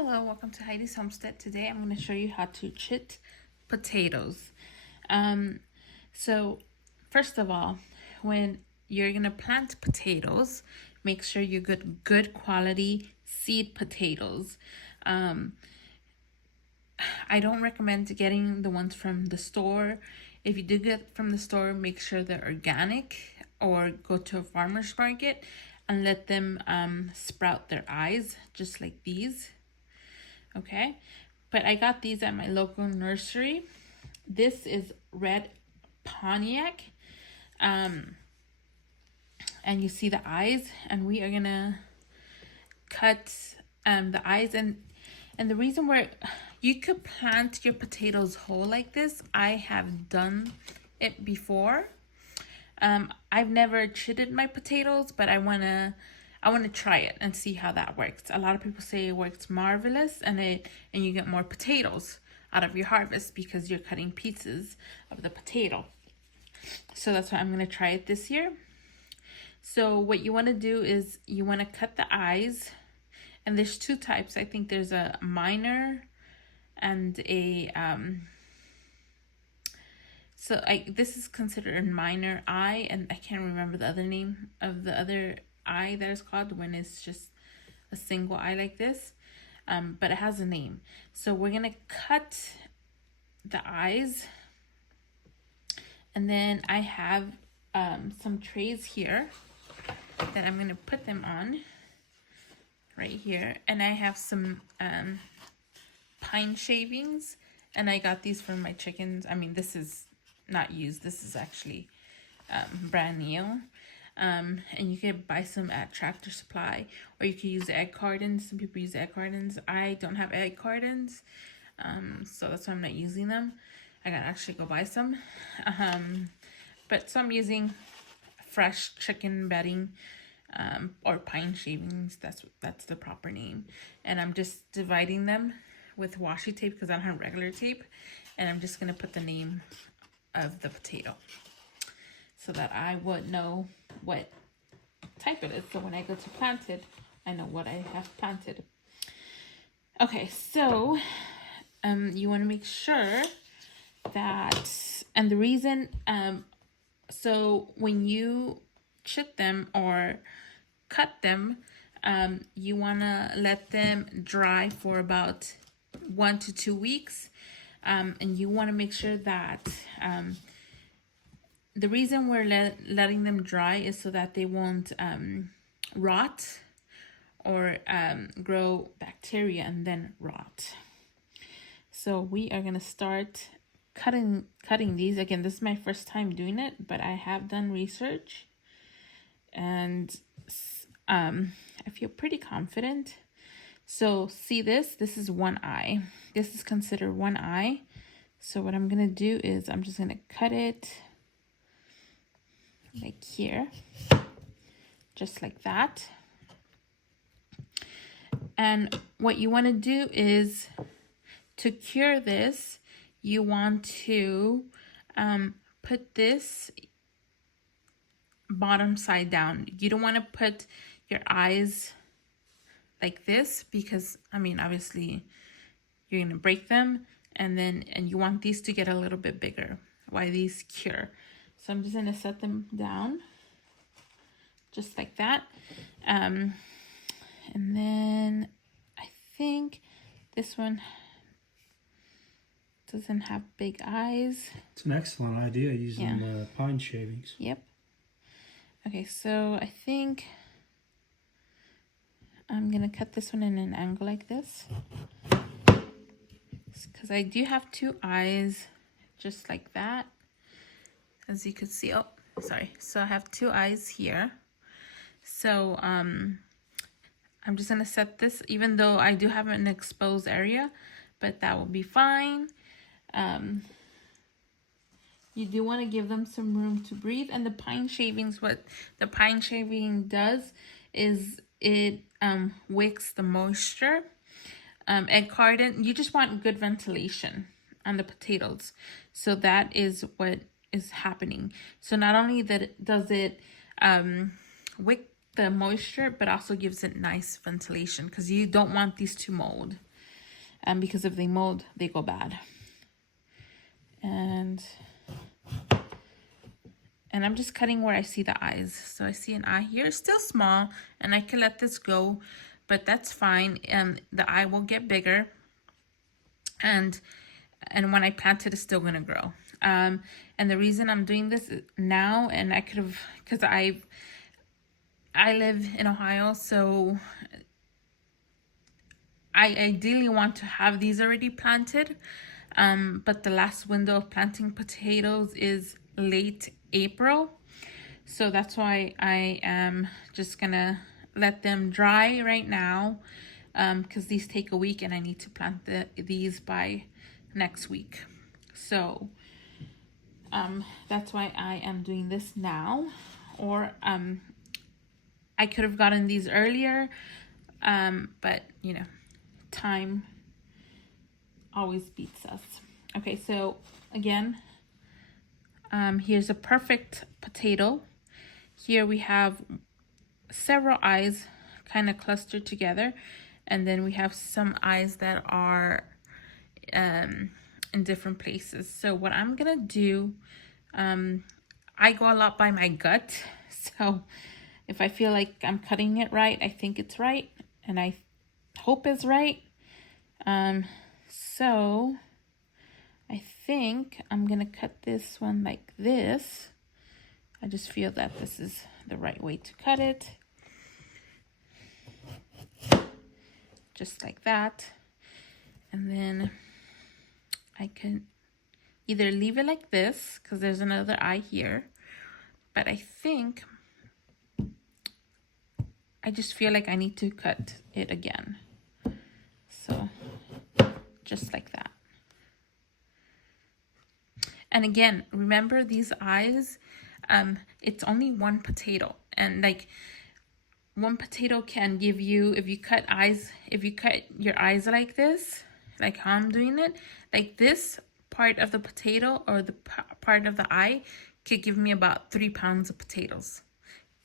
Hello, welcome to Heidi's Homestead. Today I'm going to show you how to chit potatoes. So first of all, when you're going to plant potatoes, make sure you get good quality seed potatoes. I don't recommend getting the ones from the store. If you do get from the store, make sure they're organic or go to a farmer's market and let them sprout their eyes just like these. Okay, but I got these at my local nursery. This is red Pontiac, and you see the eyes, and we are gonna cut the eyes. And the reason where you could plant your potatoes whole like this, I have done it before. I've never chitted my potatoes, but I wanna try it and see how that works. A lot of people say it works marvelous, and you get more potatoes out of your harvest because you're cutting pieces of the potato. So that's why I'm gonna try it this year. So what you want to do is you want to cut the eyes, and there's two types. I think there's a minor and a this is considered a minor eye, and I can't remember the other name of the other eye that is called when it's just a single eye like this, but it has a name. So we're gonna cut the eyes, and then I have some trays here that I'm gonna put them on right here, and I have some pine shavings, and I got these from my chickens. I mean, this is not used, this is actually brand new. And you can buy some at Tractor Supply, or you can use egg cartons. Some people use egg cartons. I don't have egg cartons, so that's why I'm not using them. I gotta actually go buy some. But so I'm using fresh chicken bedding, or pine shavings. That's the proper name. And I'm just dividing them with washi tape because I don't have regular tape, and I'm just gonna put the name of the potato so that I would know what type it is. So when I go to plant it, I know what I have planted. Okay, so you want to make sure that, and the reason, so when you chit them or cut them, you want to let them dry for about 1 to 2 weeks. And you want to make sure that the reason we're letting them dry is so that they won't rot or grow bacteria and then rot. So we are going to start cutting these. Again, this is my first time doing it, but I have done research, and I feel pretty confident. So see this is one eye. This is considered one eye. So what I'm going to do is I'm just going to cut it like here, just like that. And what you want to do is, to cure this, you want to put this bottom side down. You don't want to put your eyes like this, because I mean, obviously you're gonna break them, and you want these to get a little bit bigger while these cure. So I'm just gonna set them down just like that. And then I think this one doesn't have big eyes. It's an excellent idea using pine shavings. Yep. Okay, so I think I'm gonna cut this one in an angle like this, because I do have two eyes just like that, as you can see. Oh, sorry. So I have two eyes here. So I'm just gonna set this, even though I do have an exposed area, but that will be fine. You do want to give them some room to breathe. And the pine shavings, what the pine shaving does is it wicks the moisture. Egg carton, you just want good ventilation on the potatoes. So that is what is happening. So not only that does it wick the moisture, but also gives it nice ventilation, because you don't want these to mold. because if they mold, they go bad. And I'm just cutting where I see the eyes. So I see an eye here. It's still small, and I can let this go, but that's fine. The eye will get bigger, and when I plant it, it's still gonna grow. And the reason I'm doing this now, and I could have, because I live in Ohio, so I ideally want to have these already planted, but the last window of planting potatoes is late April. So that's why I am just gonna let them dry right now, because these take a week and I need to plant these by next week. So that's why I am doing this now. Or I could have gotten these earlier, but you know, time always beats us. Okay, so again, here's a perfect potato. Here we have several eyes kind of clustered together, and then we have some eyes that are in different places. So what I'm gonna do, I go a lot by my gut. So if I feel like I'm cutting it right, I think it's right, and I hope it's right. So I think I'm gonna cut this one like this. I just feel that this is the right way to cut it. Just like that. And then I can either leave it like this, because there's another eye here, but I think I just feel like I need to cut it again. So just like that. And again, remember these eyes, it's only one potato, and like one potato can give you, if you cut your eyes like this, like how I'm doing it, like this part of the potato or the part of the eye could give me about 3 pounds of potatoes,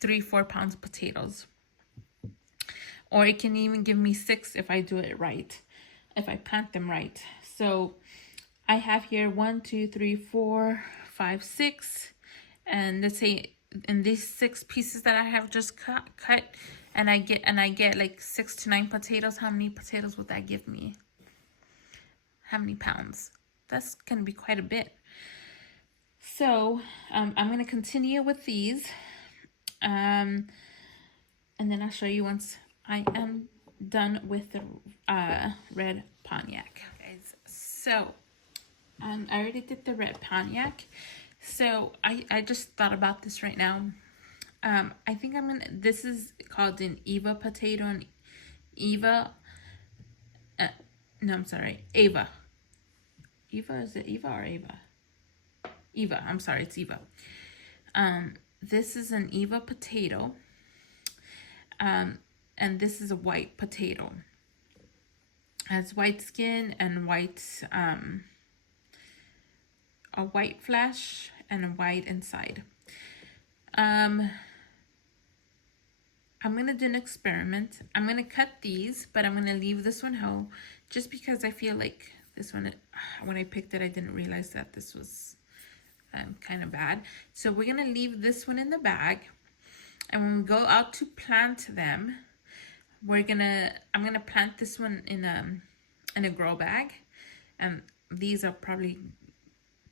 3-4 pounds of potatoes. Or it can even give me 6 if I do it right, if I plant them right. So I have here 1, 2, 3, 4, 5, 6, and let's say in these 6 pieces that I have just cut, and I get like 6 to 9 potatoes. How many potatoes would that give me? How many pounds? That's gonna be quite a bit. So I'm gonna continue with these, and then I'll show you once I am done with the red Pontiac. Guys, so I already did the red Pontiac. So I just thought about this right now. I think this is called an Eva potato, and Eva, no, I'm sorry, Ava. Eva, is it Eva or Ava? Eva, I'm sorry, it's Eva. This is an Eva potato, and this is a white potato. It has white skin and white, a white flesh and a white inside. I'm gonna do an experiment. I'm gonna cut these, but I'm gonna leave this one whole, just because I feel like this one, when I picked it, I didn't realize that this was kind of bad. So we're gonna leave this one in the bag, and when we go out to plant them, I'm gonna plant this one in a grow bag, and these are probably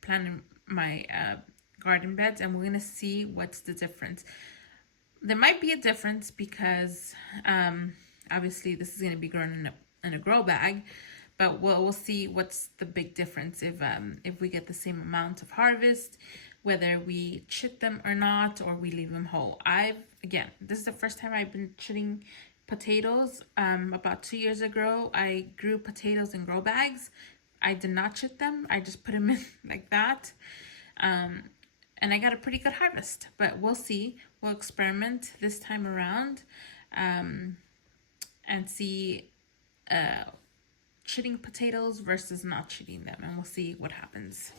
planting my garden beds, and we're gonna see what's the difference. There might be a difference because obviously this is gonna be grown in a grow bag, but we'll see what's the big difference if we get the same amount of harvest, whether we chit them or not, or we leave them whole. Again, this is the first time I've been chitting potatoes. About 2 years ago, I grew potatoes in grow bags. I did not chit them. I just put them in like that. And I got a pretty good harvest, but we'll see. We'll experiment this time around, and see chitting potatoes versus not chitting them, and we'll see what happens.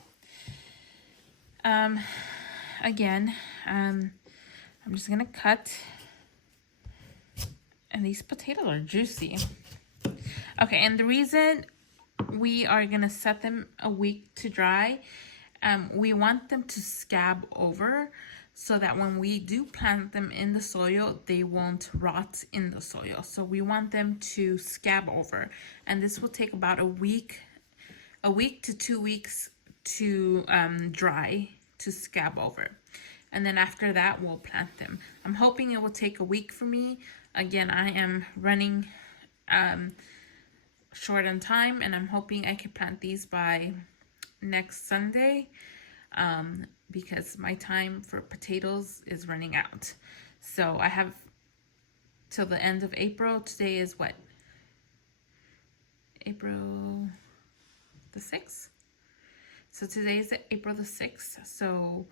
Again, I'm just gonna cut, and these potatoes are juicy. Okay, and the reason we are gonna set them a week to dry. We want them to scab over so that when we do plant them in the soil, they won't rot in the soil. So we want them to scab over, and this will take about a week to 2 weeks to dry, to scab over. And then after that, we'll plant them. I'm hoping it will take a week for me. Again, I am running short on time, and I'm hoping I can plant these by next Sunday, because my time for potatoes is running out. So I have till the end of April. Today is what? April the 6th. So today is April the 6th. So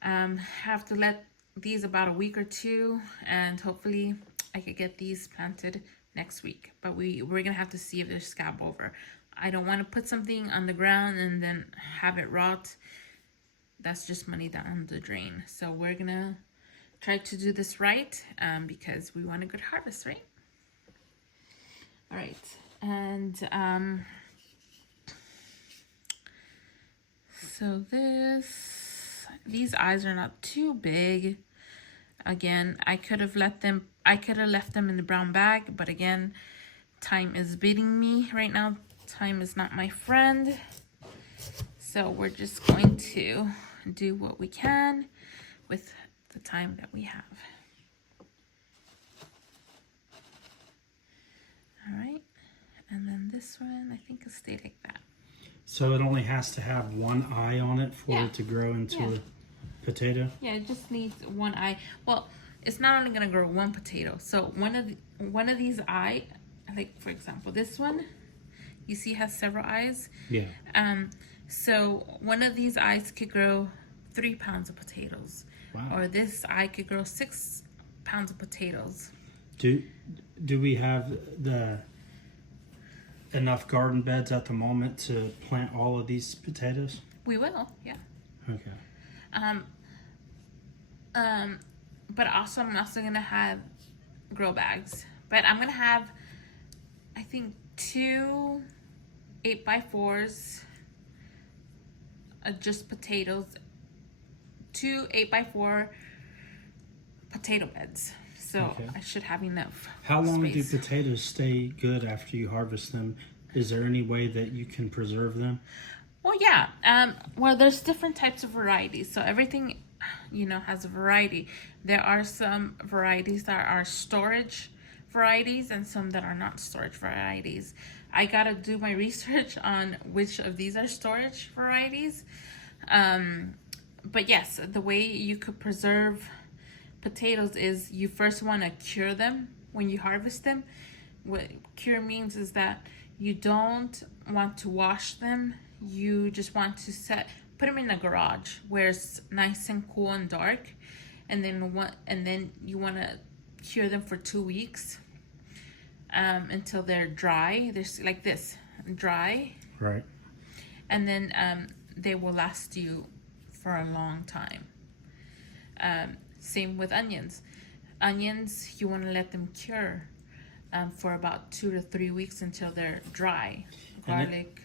have to let these about a week or two, and hopefully I could get these planted next week. But we're gonna have to see if there's scab over. I don't want to put something on the ground and then have it rot. That's just money down the drain. So we're gonna try to do this right, because we want a good harvest, right? All right, and so these eyes are not too big. Again, I could have left them in the brown bag, but again, time is beating me right now. Time is not my friend. So we're just going to do what we can with the time that we have. All right, and then this one, I think it'll stay like that. So it only has to have one eye on it for Yeah. it to grow into Yeah. a potato? Yeah, it just needs one eye. Well, it's not only gonna grow one potato. So one of these eye, like for example, this one, you see has several eyes. Yeah. So one of these eyes could grow 3 pounds of potatoes. Wow. Or this eye could grow 6 pounds of potatoes. Do we have enough garden beds at the moment to plant all of these potatoes? We will, yeah. Okay. But also I'm also gonna have grow bags. But I'm gonna have, I think, 2 8x4s, just potatoes, 2 8x4 potato beds. So Okay. I should have enough. How long space. do potatoes stay good after you harvest them? Is there any way that you can preserve them? Well, yeah. Well, there's different types of varieties. So everything, has a variety. There are some varieties that are storage varieties and some that are not storage varieties. I gotta do my research on which of these are storage varieties. But yes, the way you could preserve potatoes is you first want to cure them when you harvest them. What cure means is that you don't want to wash them. You just want to put them in a garage where it's nice and cool and dark, and then you want to cure them for 2 weeks until they're dry. They're like this, dry. Right. And then they will last you for a long time. Same with onions. Onions, you want to let them cure for about 2 to 3 weeks until they're dry. Garlic.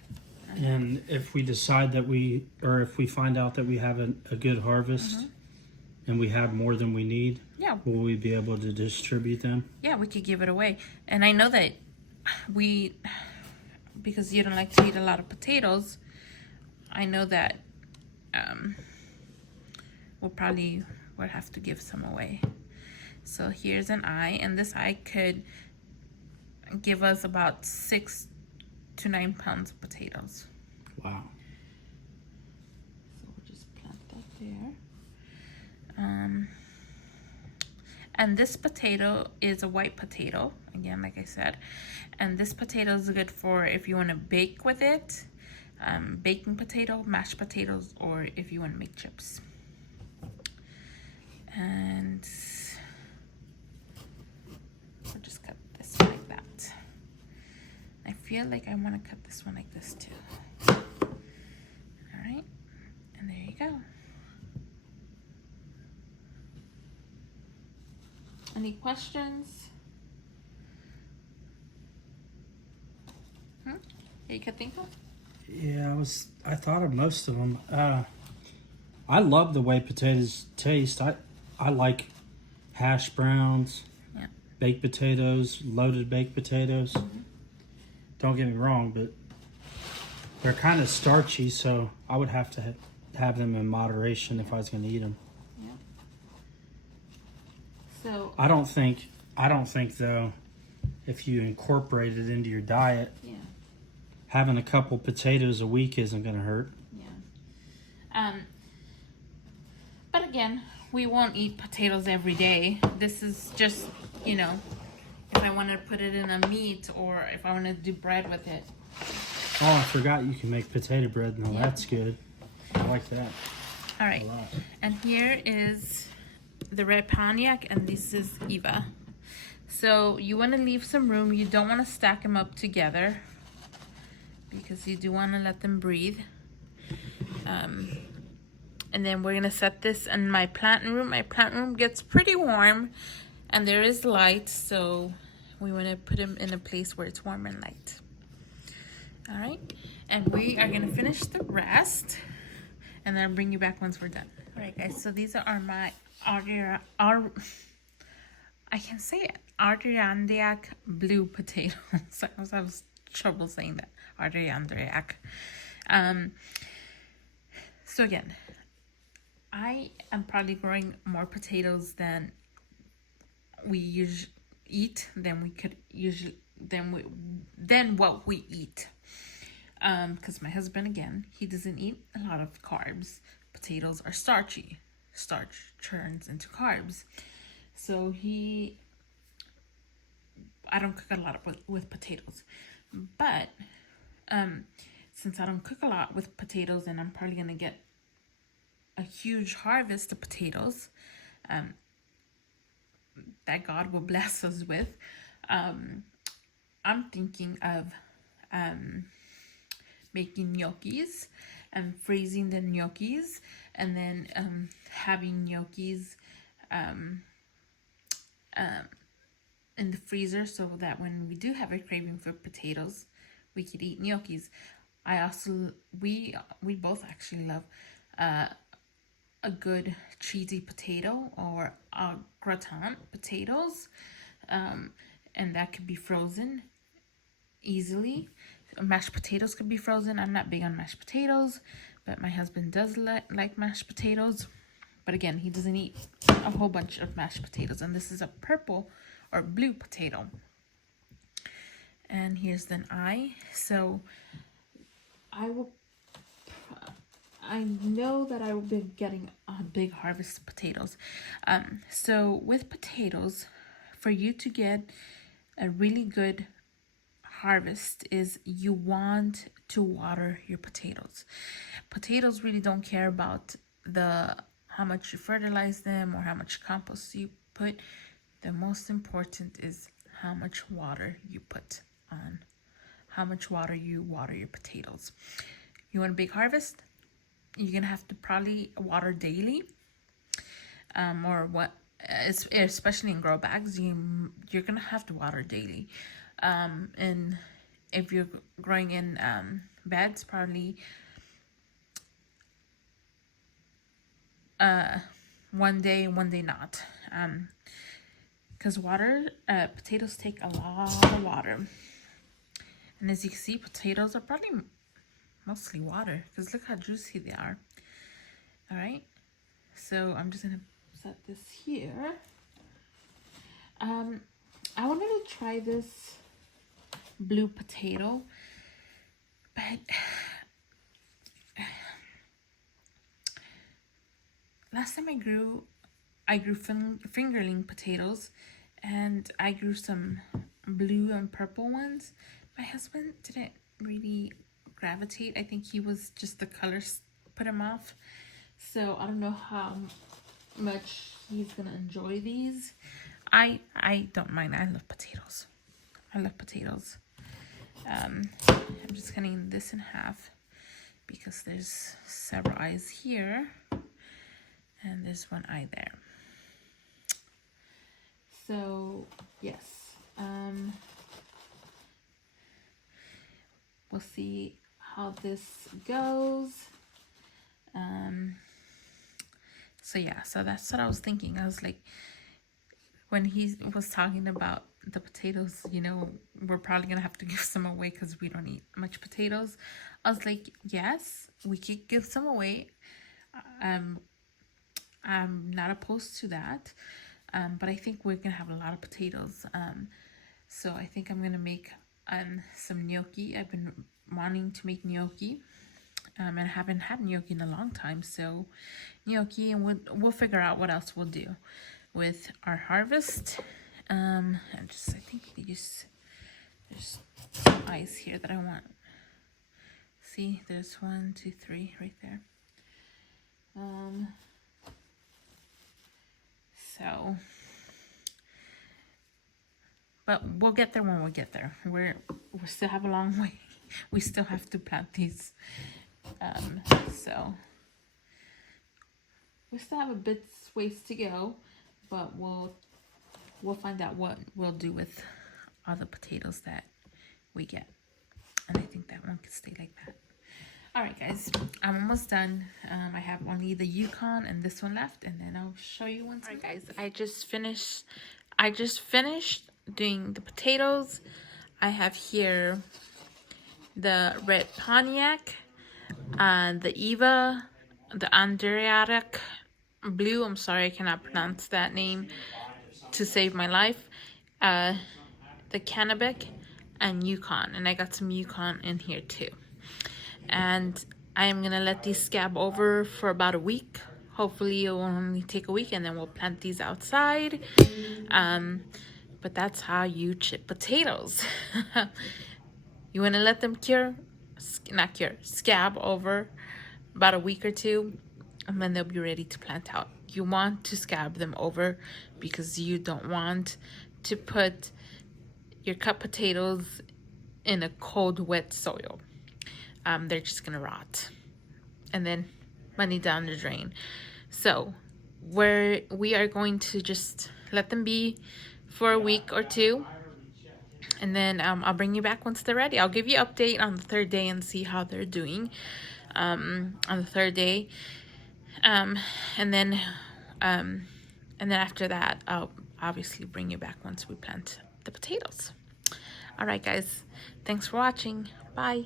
And if we decide if we find out that we have a good harvest and we have more than we need, Yeah. will we be able to distribute them? Yeah, we could give it away. And I know that because you don't like to eat a lot of potatoes, I know that we'll have to give some away. So here's an eye, and this eye could give us about 6 to 9 pounds of potatoes. Wow. So we'll just plant that there. And this potato is a white potato, again, like I said. And this potato is good for if you want to bake with it, baking potato, mashed potatoes, or if you want to make chips. And we'll just cut this one like that. I feel like I want to cut this one like this too. All right, and there you go. Any questions? that you could think of? Yeah, I thought of most of them. I love the way potatoes taste. I like hash browns, Yeah. baked potatoes, loaded baked potatoes. Don't get me wrong, but they're kind of starchy, so I would have to have them in moderation if I was going to eat them. Yeah. So I don't think though, if you incorporate it into your diet, yeah. having a couple potatoes a week isn't going to hurt. Yeah. But again, we won't eat potatoes every day. This is just, you know, if I want to put it in a meat or if I want to do bread with it. Oh, I forgot you can make potato bread. No, Yeah. that's good. I like that. All right. A lot. And here is the red Pontiac, and this is Eva. So you want to leave some room. You don't want to stack them up together because you do want to let them breathe. And then we're going to set this in my plant room. My plant room gets pretty warm and there is light, so we want to put them in a place where it's warm and light. All right, and we are going to finish the rest and then I'll bring you back once we're done. All right, guys, so these are my I can say it, Adirondack blue potatoes. I was having trouble saying that, Adirondack. So again, I am probably growing more potatoes than we usually eat, than what we eat. Because my husband, again, he doesn't eat a lot of carbs. Potatoes are starchy. Starch turns into carbs. So I don't cook a lot with potatoes. But since I don't cook a lot with potatoes and I'm probably going to get a huge harvest of potatoes that God will bless us with, I'm thinking of making gnocchis and freezing the gnocchis and then having gnocchis in the freezer so that when we do have a craving for potatoes, we could eat gnocchis. We both actually love a good cheesy potato or a gratin potatoes, and that could be frozen easily. Mashed potatoes could be frozen. I'm not big on mashed potatoes, but my husband does like mashed potatoes. But again, he doesn't eat a whole bunch of mashed potatoes, and this is a purple or blue potato. And here's an eye. So I know that I will be getting a big harvest of potatoes. So with potatoes, for you to get a really good harvest is you want to water your potatoes. Potatoes really don't care about how much you fertilize them or how much compost you put. The most important is how much water you put on, how much water you water your potatoes. You want a big harvest? You're gonna have to probably water daily, or what? Especially in grow bags, you're gonna have to water daily. And if you're growing in beds, probably one day not. Because potatoes take a lot of water. And as you can see, potatoes are probably mostly water because look how juicy they are. All right, so I'm just gonna set this here. I wanted to try this blue potato, but last time I grew fingerling potatoes, and I grew some blue and purple ones. My husband didn't really gravitate. I think he was just the colors put him off. So I don't know how much he's gonna enjoy these. I don't mind. I love potatoes. I'm just cutting this in half because there's several eyes here and there's one eye there. So yes, we'll see how this goes. So yeah, so that's what I was thinking. I was like, when he was talking about the potatoes, you know, we're probably gonna have to give some away because we don't eat much potatoes. I was like, yes, we could give some away. I'm not opposed to that, but I think we're gonna have a lot of potatoes. So I think I'm gonna make some gnocchi. I've been wanting to make gnocchi, and I haven't had gnocchi in a long time. So gnocchi, and we'll figure out what else we'll do with our harvest. I think there's some ice here that I want. See, there's 1, 2, 3 right there. So, but we'll get there when we get there. We still have a long way. We still have to plant these. So we still have a bit ways to go, but we'll find out what we'll do with all the potatoes that we get. And I think that one could stay like that. All right, guys, I'm almost done. I have only the Yukon and this one left, and then I'll show you once. All right, guys, I just finished doing the potatoes. I have here the red Pontiac, the Eva, the Adriatic blue. I'm sorry, I cannot pronounce that name to save my life. The Kennebec and Yukon, and I got some Yukon in here too. And I am gonna let these scab over for about a week. Hopefully it will only take a week, and then we'll plant these outside. But that's how you chip potatoes. You want to let them scab over about a week or two, and then they'll be ready to plant out. You want to scab them over because you don't want to put your cut potatoes in a cold, wet soil. They're just gonna rot, and then money down the drain. So we are going to just let them be for a week or two, and then I'll bring you back once they're ready. I'll give you an update on the third day and see how they're doing on the third day, and then after that I'll obviously bring you back once we plant the potatoes. All right, guys, thanks for watching. Bye.